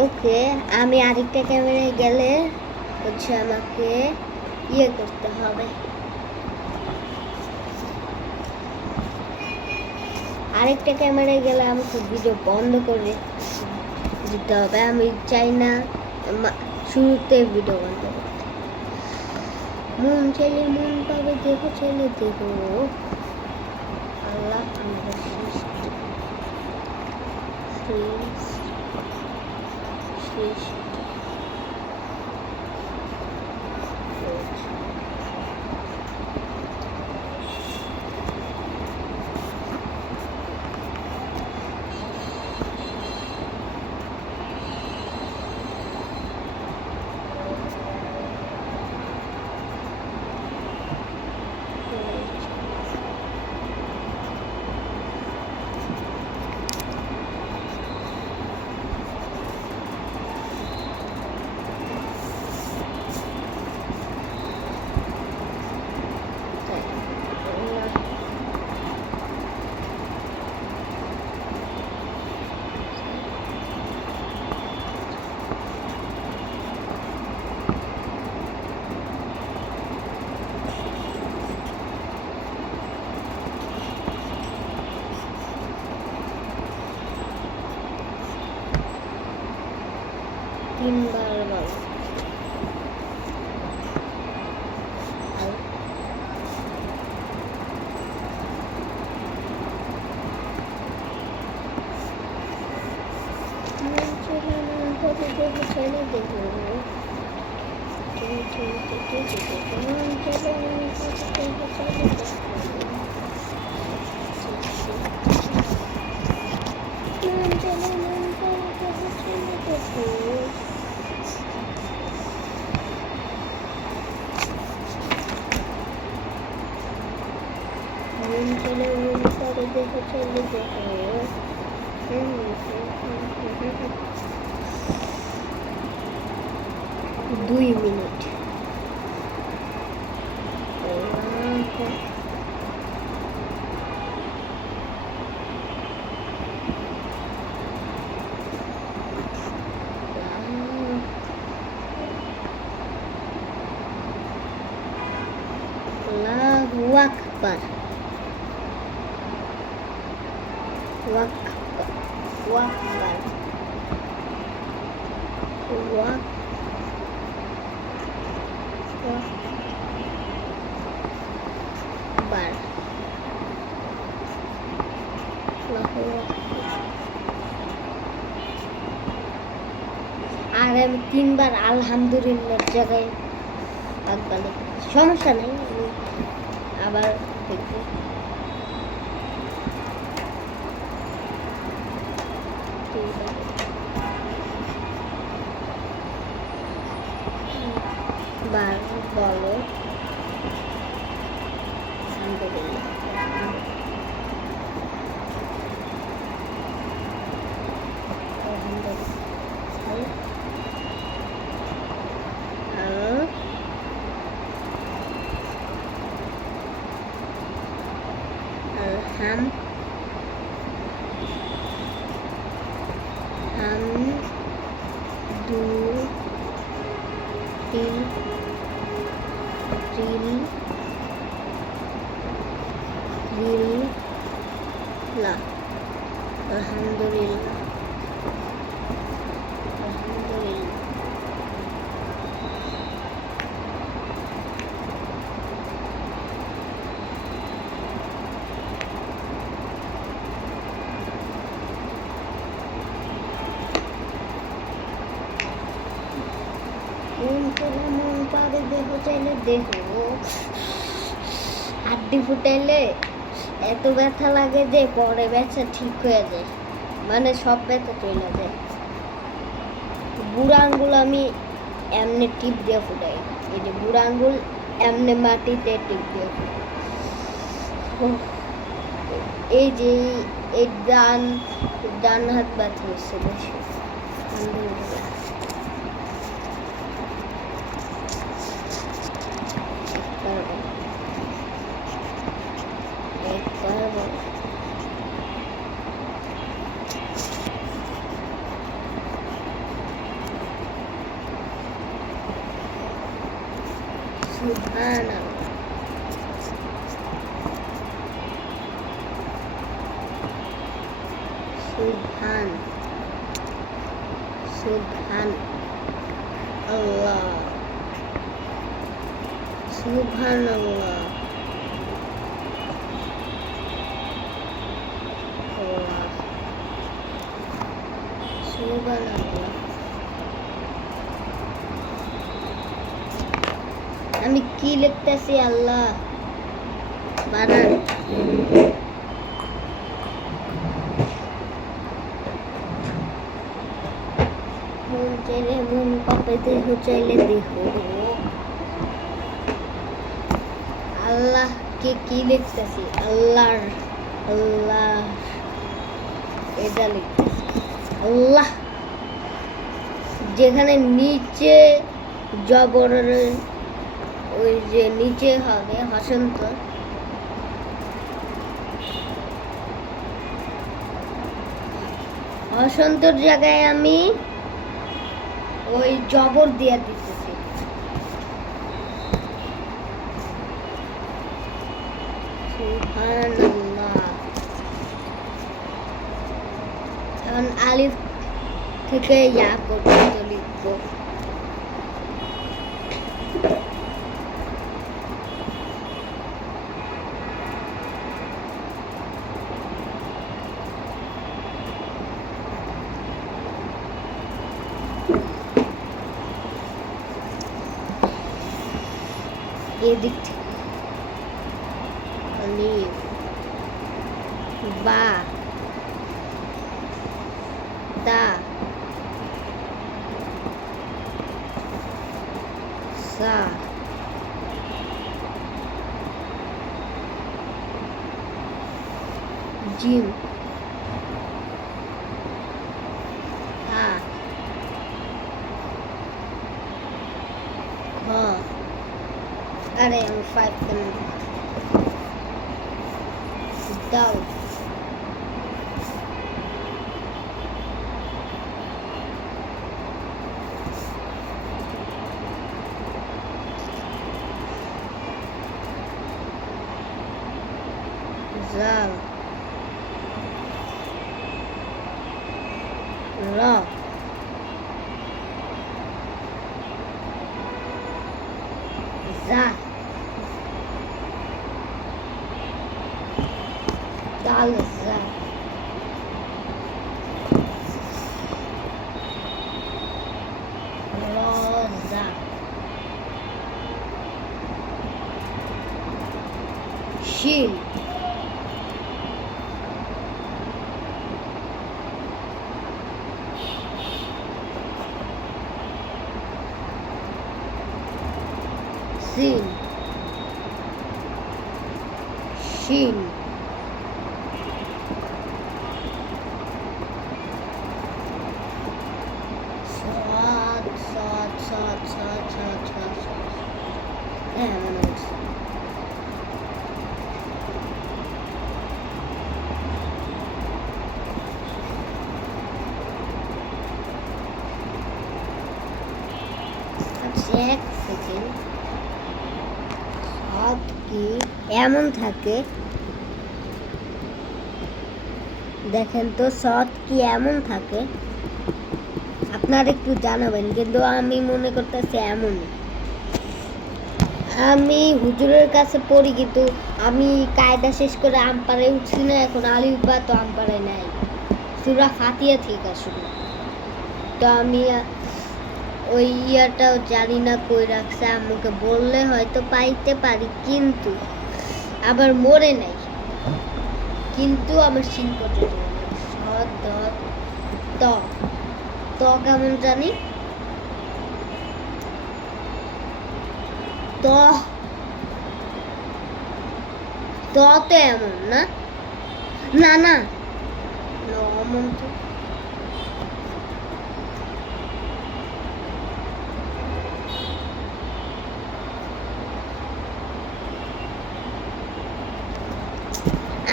ওকে, আমি আরেকটা ক্যামেরায় গেলে হচ্ছে আমাকে ইয়ে করতে হবে, আরেকটা ক্যামেরায় গেলে আমাকে ভিডিও বন্ধ করে দিতে হবে। আমি চাই না শুরুতে ভিডিও বন্ধ করতে। মন চাইলে মন পাবে, দেহ চাইলে দেহ। আল্লাহ আমাদের সৃষ্টি তিনবার বলো। দুই মিনিট। আল্লাহু আকবার, ওয়াকবার, ওয়াকবার। আর আমি তিনবার আলহামদুলিল্লাহর জায়গায় একবার লিখেছি, সমস্যা নেই, আমি আবার দেখবো। বার বলো আলহামদুলিল্লাহ। আলহামদুলিল্লাহ, আলহামদুলিল্লাহ, আলহামদুলিল্লাহ। মন চাইলে মন পাবে, দেহ চাইলে দেহ। হাড্ডি ফুটাইলে এত ব্যথা লাগে যে পরে ব্যথা ঠিক হয়ে যায়, মানে সব ব্যথা চলে যায়। বুড়া আঙ্গুল আমি এমনি টিপ দিয়ে ফুটাই, এই যে বুড়া আঙ্গুল এমনি মাটিতে টিপ দিয়ে ফুটাই। এই যে এই ডান হাত ব্যথা হচ্ছে বেশি। সুবহানাল্লাহ। সুবহান সুবহান আল্লাহ সুবহানাল্লাহ আল্লাহ সুবহানাল্লাহ। আমি কি লিখতেছি আল্লাহ বানান। মন চাইলে মন পাপাইতে চাইলে দেখো আল্লাহকে কি লিখতেছি আল্লাহ আল্লাহ এটা লিখতেছি আল্লাহ। যেখানে নিচে জবরের ওই যে নিচে হবে হসন্ত হসন্তর জায়গায় আমি ওই জবর দিয়ে দিতেছি। সুবহানাল্লাহ। এখন আলিফ থেকে ইয়া পর্যন্ত লিখবো। এদিক থেকে আলিফ বা তা সা জিম হা খ अरे हम 5 करने दाल जाल रा जा दाल जा रोजा शील सीन शीन सात सात सात सात सात सात एक सेकेंड সাত কি এমন থাকে দেখেন তো সাত কি এমন থাকে আপনারা একটু জানাবেন কিন্তু আমি মনে করতেছি এমন আমি হুজুরের কাছে পড়ি কিন্তু আমি কায়দা শেষ করে আমপারে উঠছি না এখন আলিফ বা তো আমপারে নাই সূরা ফাতিহা ঠিক আসলে তো আমি ওই ইয়াটাও জানি না কই রাখছে আমাকে বললে হয়তো পাইতে পারি কিন্তু আবার মরে নাই কিন্তু আমার সিন করতে ত ত কেমন জানি ত ত তো এমন না না না অমন তো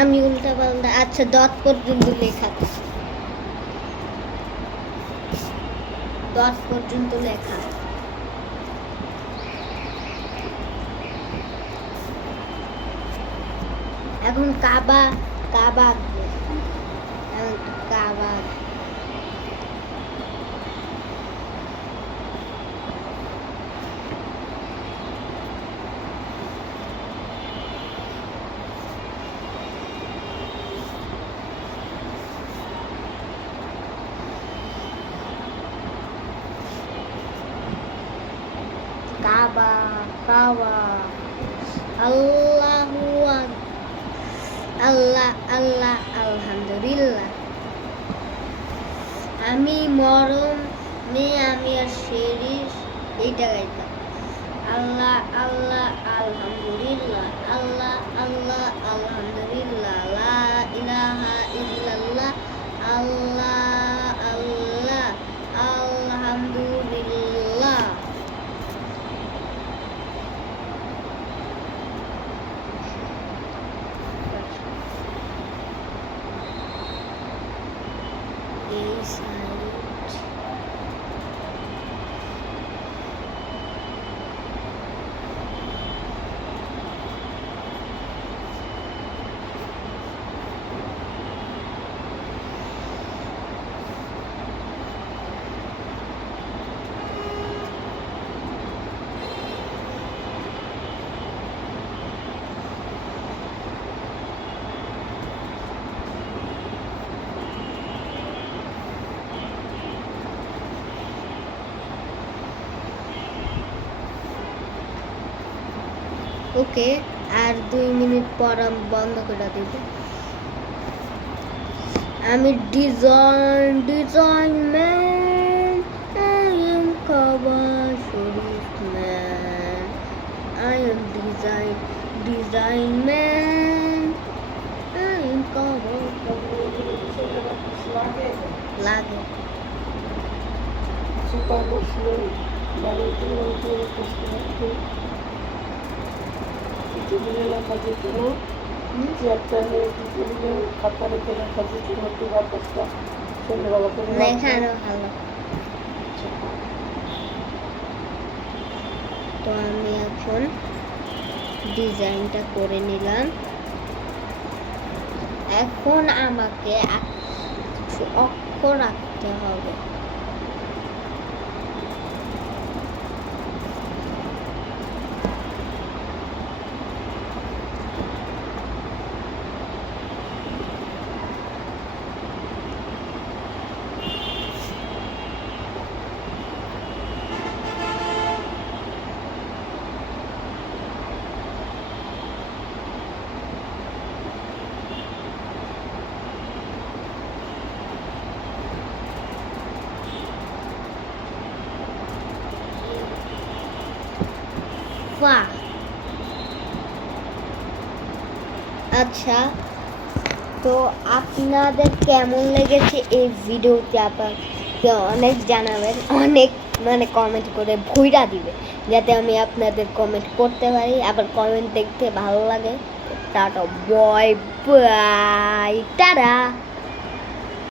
আমি উল্টা পাল্টা আচ্ছা দত পর্যন্ত লেখা দত পর্যন্ত লেখা এখন কাবা কাবা এখন কাবা কাবা কাবা আল্লাহু আল্লাহ আল্লাহ আলহামদুলিল্লাহ আমি মরম মেয়ে আমি আর শেরিস এইটা গাইতাম আল্লাহ আল্লাহ আলহামদুলিল্লাহ আল্লাহ আল্লাহ আলহামদুলিল্লাহ লা ইলাহা ইল্লাল্লাহ আল্লাহ আল্লাহ আলহামদুলিল্লাহ এই সাইড ওকে আর 2 মিনিট পর আমি বন্ধ করে দেব আমি ডিজাইন ম্যান আই এম কাবা শরীফ man I am design man I am কাবা লাগে সুপার বসলো বাড়িতে টেবিলে লেখা যেত না চেয়ারটা নিয়ে টেবিলে খাতা রেখে লেখা যেত না একটু বাতাসটা সন্ধ্যেবেলা করে লেখানো ভালো তো আমি এখন ডিজাইনটা করে নিলাম এখন আমাকে কিছু অক্ষর আঁকতে হবে বাহ আচ্ছা তো আপনাদের কেমন লেগেছে এই ভিডিওটি আপনাকে অনেক জানাবেন অনেক কমেন্ট করে ভুইরা দিবে যাতে আমি আপনাদের কমেন্ট করতে পারি আবার কমেন্ট দেখতে ভালো লাগে টাটা বাই বাই টাটা